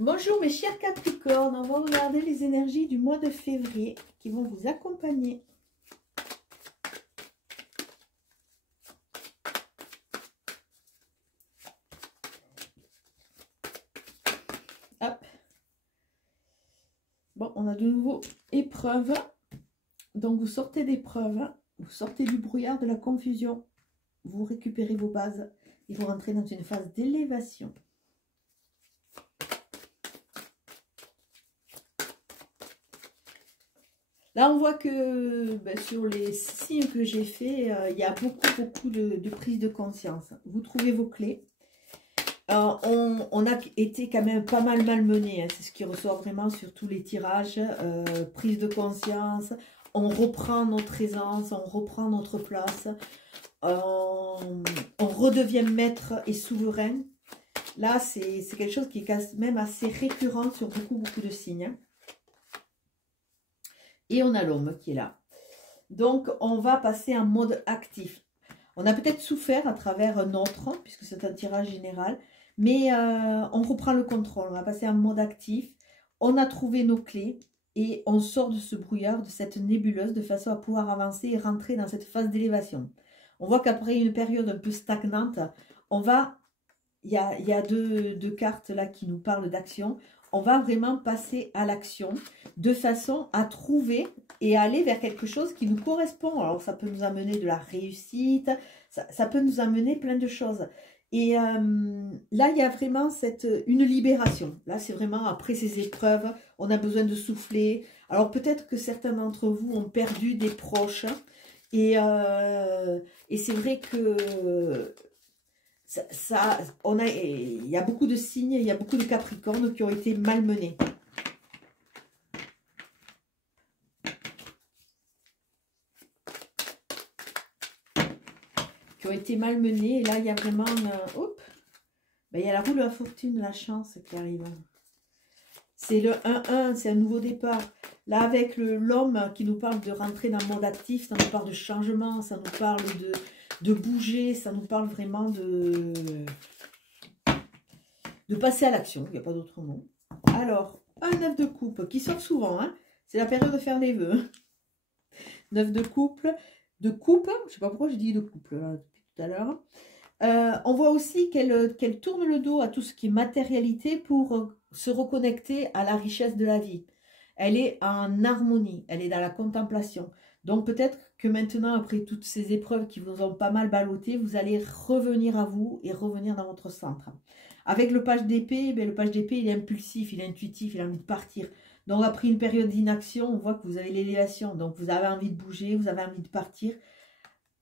Bonjour mes chers Capricornes, on va regarder les énergies du mois de février qui vont vous accompagner. Hop. Bon, on a de nouveau épreuves. Donc vous sortez d'épreuves, vous sortez du brouillard, de la confusion, vous récupérez vos bases et vous rentrez dans une phase d'élévation. Là, on voit que sur les signes que j'ai fait, il y a beaucoup de prise de conscience. Vous trouvez vos clés. On a été quand même pas mal malmené. Hein, c'est ce qui ressort vraiment sur tous les tirages. Prise de conscience. On reprend notre aisance, on reprend notre place. On redevient maître et souverain. Là, c'est quelque chose qui est quand même assez récurrent sur beaucoup de signes. Hein. Et on a l'homme qui est là. Donc, on va passer en mode actif. On a peut-être souffert à travers un autre, puisque c'est un tirage général. Mais on reprend le contrôle. On va passer en mode actif. On a trouvé nos clés. Et on sort de ce brouillard, de cette nébuleuse, de façon à pouvoir avancer et rentrer dans cette phase d'élévation. On voit qu'après une période un peu stagnante, on va... Il y a deux cartes là qui nous parlent d'action. On va vraiment passer à l'action de façon à trouver et à aller vers quelque chose qui nous correspond. Alors, ça peut nous amener de la réussite, ça peut nous amener plein de choses. Et là, il y a vraiment une libération. Là, c'est vraiment après ces épreuves, on a besoin de souffler. Alors, peut-être que certains d'entre vous ont perdu des proches. Et c'est vrai que... il y a beaucoup de signes, il y a beaucoup de Capricornes qui ont été malmenés. Qui ont été malmenés. Et là, il y a vraiment... il y a la roue de la fortune, de la chance qui arrive. C'est le 1-1, c'est un nouveau départ. Là, avec l'homme qui nous parle de rentrer dans le mode actif, ça nous parle de changement, ça nous parle de bouger, ça nous parle vraiment de passer à l'action, il n'y a pas d'autre mot. Alors, un 9 de coupe qui sort souvent, hein, c'est la période de faire les vœux. 9 de coupe, je ne sais pas pourquoi j'ai dit de couple là, depuis tout à l'heure. On voit aussi qu'elle tourne le dos à tout ce qui est matérialité pour se reconnecter à la richesse de la vie. Elle est en harmonie, elle est dans la contemplation. Donc peut-être que maintenant, après toutes ces épreuves qui vous ont pas mal ballotté, vous allez revenir à vous et revenir dans votre centre. Avec le page d'épée, le page d'épée, il est impulsif, il est intuitif, il a envie de partir. Donc après une période d'inaction, on voit que vous avez l'élévation. Donc vous avez envie de bouger, vous avez envie de partir.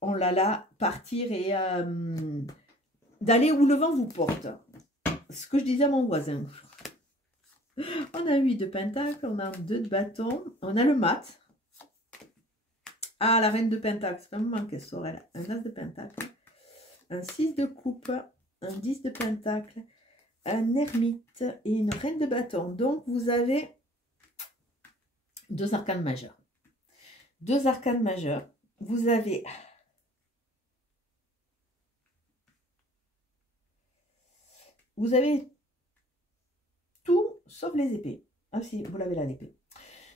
On l'a là, partir et d'aller où le vent vous porte. Ce que je disais à mon voisin. On a 8 de pentacle, on a 2 de bâton, on a le mat. Ah, la reine de pentacle, c'est vraiment qu'elle sort, elle a un as de pentacle, un 6 de coupe, un 10 de pentacle, un ermite et une reine de bâton. Donc, vous avez 2 arcanes majeurs. 2 arcanes majeurs. Vous avez... tout sauf les épées. Ah si, vous l'avez là, l'épée.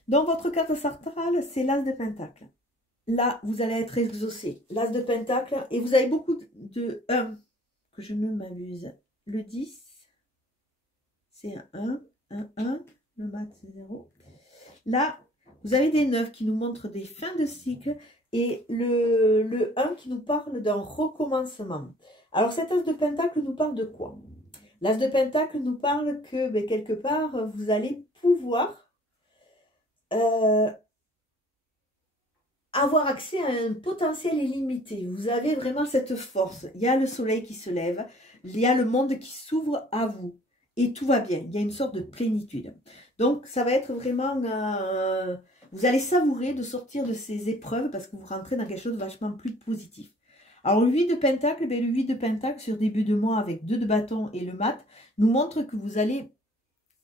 Donc, votre carte astrale, c'est l'as de pentacle. Là, vous allez être exaucé. L'as de pentacle. Et vous avez beaucoup de 1, que je ne m'abuse. Le 10, c'est un 1. Le mat, c'est 0. Là, vous avez des 9 qui nous montrent des fins de cycle. Et le 1 qui nous parle d'un recommencement. Alors, cet as de pentacle nous parle de quoi? L'as de pentacle nous parle que, quelque part, vous allez pouvoir avoir accès à un potentiel illimité. Vous avez vraiment cette force. Il y a le soleil qui se lève, il y a le monde qui s'ouvre à vous. Et tout va bien. Il y a une sorte de plénitude. Donc, ça va être vraiment... vous allez savourer de sortir de ces épreuves parce que vous rentrez dans quelque chose de vachement plus positif. Alors, le 8 de pentacle, le 8 de pentacle sur début de mois avec 2 de bâton et le mat, nous montre que vous allez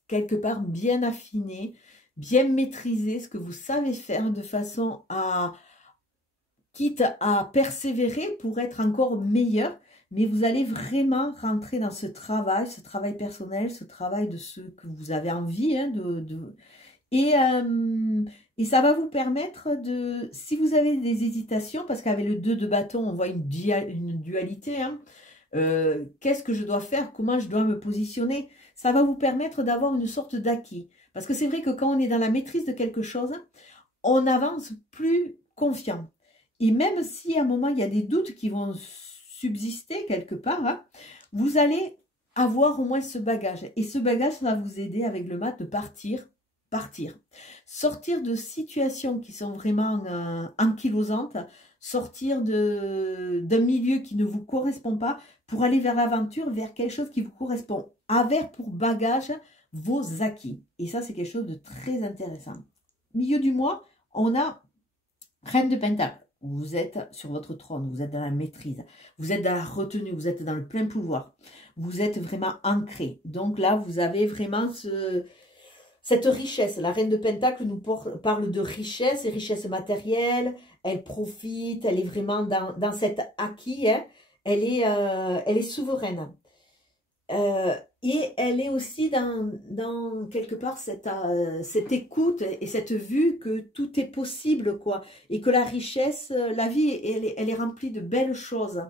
quelque part bien affiner, bien maîtriser ce que vous savez faire de façon à, quitte à persévérer pour être encore meilleur, mais vous allez vraiment rentrer dans ce travail personnel, ce travail de ce que vous avez envie, hein, et ça va vous permettre de, si vous avez des hésitations, parce qu'avec le 2 de bâton, on voit une dualité, hein, qu'est-ce que je dois faire, comment je dois me positionner, ça va vous permettre d'avoir une sorte d'acquis. Parce que c'est vrai que quand on est dans la maîtrise de quelque chose, on avance plus confiant. Et même si à un moment, il y a des doutes qui vont subsister quelque part, hein, vous allez avoir au moins ce bagage. Et ce bagage va vous aider avec le mat de partir. Sortir de situations qui sont vraiment ankylosantes, sortir d'un milieu qui ne vous correspond pas pour aller vers l'aventure, vers quelque chose qui vous correspond, avec pour bagage vos acquis. Et ça, c'est quelque chose de très intéressant. Milieu du mois, on a Reine de Pentacle. Vous êtes sur votre trône, vous êtes dans la maîtrise, vous êtes dans la retenue, vous êtes dans le plein pouvoir, vous êtes vraiment ancré. Donc là, vous avez vraiment cette richesse. La Reine de Pentacle nous parle de richesse et richesse matérielle. Elle profite, elle est vraiment dans cet acquis. Hein. Elle est souveraine. Et elle est aussi dans quelque part cette écoute et cette vue que tout est possible, quoi. Et que la richesse, la vie, elle est remplie de belles choses.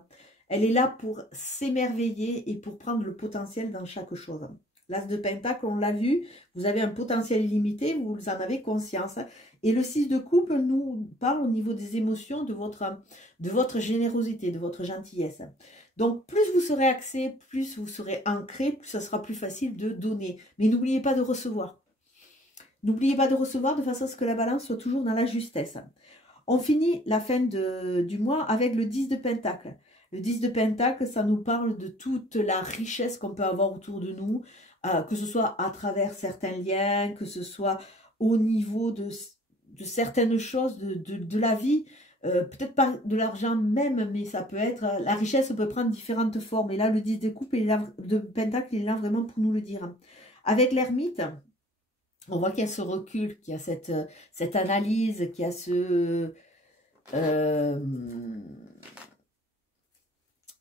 Elle est là pour s'émerveiller et pour prendre le potentiel dans chaque chose. L'As de Pentacle, on l'a vu, vous avez un potentiel illimité, vous en avez conscience. Et le 6 de coupe nous parle au niveau des émotions, de votre générosité, de votre gentillesse. Donc, plus vous serez axé, plus vous serez ancré, plus ça sera plus facile de donner. Mais n'oubliez pas de recevoir. N'oubliez pas de recevoir de façon à ce que la balance soit toujours dans la justesse. On finit la fin du mois avec le 10 de Pentacle. Le 10 de Pentacle, ça nous parle de toute la richesse qu'on peut avoir autour de nous, que ce soit à travers certains liens, que ce soit au niveau de certaines choses de la vie, peut-être pas de l'argent même, mais ça peut être, la richesse peut prendre différentes formes. Et là, le 10 de coupe de Pentacle, il est là vraiment pour nous le dire. Avec l'ermite, on voit qu'il y a ce recul, qu'il y a cette analyse, qu'il y a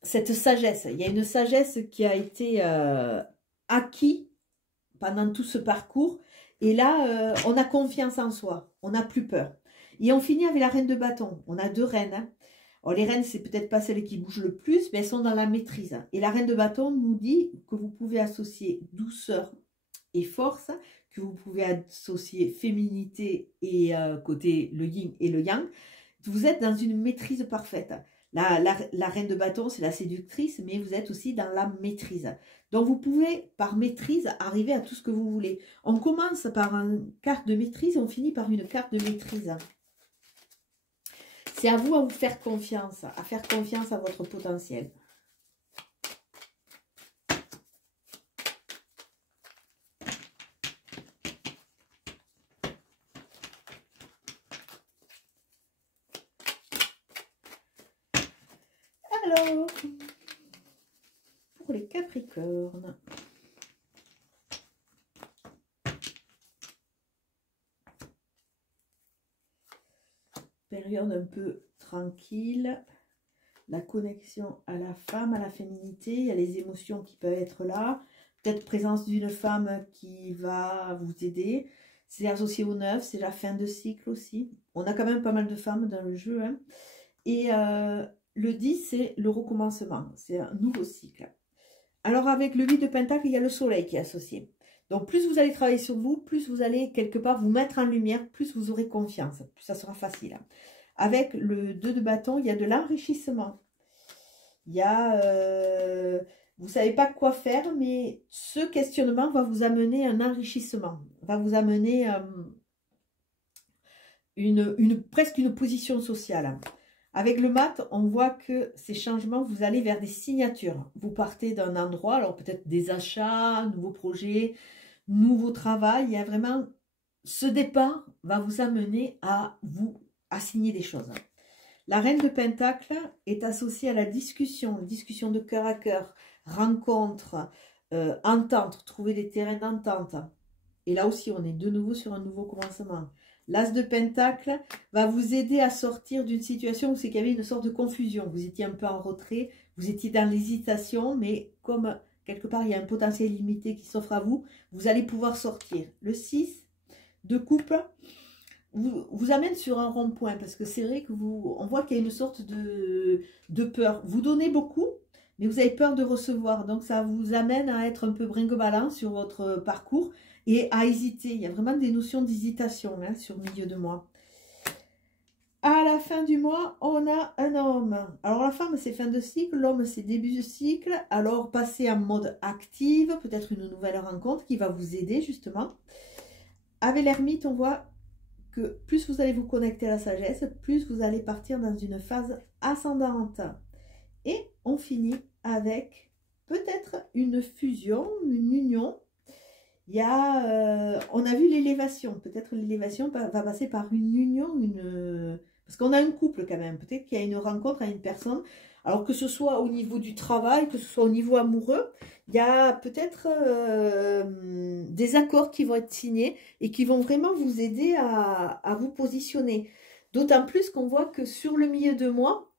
cette sagesse. Il y a une sagesse qui a été acquise pendant tout ce parcours. Et là, on a confiance en soi. On n'a plus peur. Et on finit avec la reine de bâton. On a deux reines. Hein. Alors, les reines, c'est peut-être pas celles qui bougent le plus, mais elles sont dans la maîtrise. Et la reine de bâton nous dit que vous pouvez associer douceur et force, que vous pouvez associer féminité et côté le yin et le yang. Vous êtes dans une maîtrise parfaite. La reine de bâton, c'est la séductrice, mais vous êtes aussi dans la maîtrise. Donc, vous pouvez, par maîtrise, arriver à tout ce que vous voulez. On commence par une carte de maîtrise, on finit par une carte de maîtrise. C'est à vous à vous faire confiance, à faire confiance à votre potentiel. Alors, pour les Capricornes, période un peu tranquille, la connexion à la femme, à la féminité, il y a les émotions qui peuvent être là, peut-être présence d'une femme qui va vous aider, c'est associé au 9, c'est la fin de cycle aussi, on a quand même pas mal de femmes dans le jeu, hein. Et le 10, c'est le recommencement, c'est un nouveau cycle. Alors avec le 8 de Pentacle, il y a le soleil qui est associé. Donc plus vous allez travailler sur vous, plus vous allez quelque part vous mettre en lumière, plus vous aurez confiance, plus ça sera facile. Avec le 2 de bâton, il y a de l'enrichissement. Il y a, vous ne savez pas quoi faire, mais ce questionnement va vous amener un enrichissement, va vous amener presque une position sociale. Avec le mat, on voit que ces changements, vous allez vers des signatures. Vous partez d'un endroit, alors peut-être des achats, nouveaux projets, nouveau travail. Il y a vraiment, ce départ va vous amener à signer des choses. La reine de Pentacle est associée à la discussion de cœur à cœur, rencontre, entente, trouver des terrains d'entente. Et là aussi, on est de nouveau sur un nouveau commencement. L'As de Pentacle va vous aider à sortir d'une situation où c'est qu'il y avait une sorte de confusion. Vous étiez un peu en retrait, vous étiez dans l'hésitation, mais comme quelque part il y a un potentiel limité qui s'offre à vous, vous allez pouvoir sortir. Le 6 de coupe vous amène sur un rond-point, parce que c'est vrai que on voit qu'il y a une sorte de peur. Vous donnez beaucoup, mais vous avez peur de recevoir. Donc ça vous amène à être un peu brinque-ballant sur votre parcours et à hésiter. Il y a vraiment des notions d'hésitation hein, sur le milieu de mois. À la fin du mois, on a un homme. Alors la femme, c'est fin de cycle, l'homme, c'est début de cycle. Alors passez en mode active, peut-être une nouvelle rencontre qui va vous aider justement. Avec l'ermite, on voit que plus vous allez vous connecter à la sagesse, plus vous allez partir dans une phase ascendante. Et on finit avec peut-être une fusion, une union. Il y a, on a vu l'élévation. Peut-être l'élévation va passer par une union, parce qu'on a un couple quand même. Peut-être qu'il y a une rencontre à une personne. Alors que ce soit au niveau du travail, que ce soit au niveau amoureux, il y a peut-être des accords qui vont être signés et qui vont vraiment vous aider à vous positionner. D'autant plus qu'on voit que sur le milieu de mois,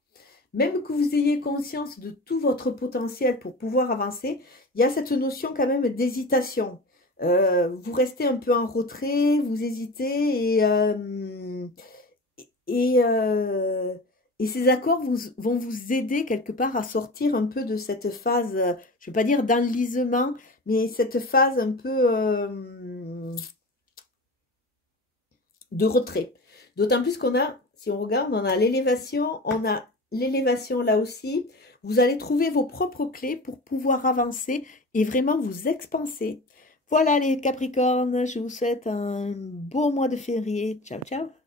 même que vous ayez conscience de tout votre potentiel pour pouvoir avancer, il y a cette notion quand même d'hésitation. Vous restez un peu en retrait, vous hésitez et ces accords vont vous aider quelque part à sortir un peu de cette phase, je ne vais pas dire d'enlisement, mais cette phase un peu de retrait. D'autant plus qu'on a, si on regarde, on a l'élévation, là aussi. Vous allez trouver vos propres clés pour pouvoir avancer et vraiment vous expanser. Voilà les Capricornes, je vous souhaite un beau mois de février. Ciao, ciao!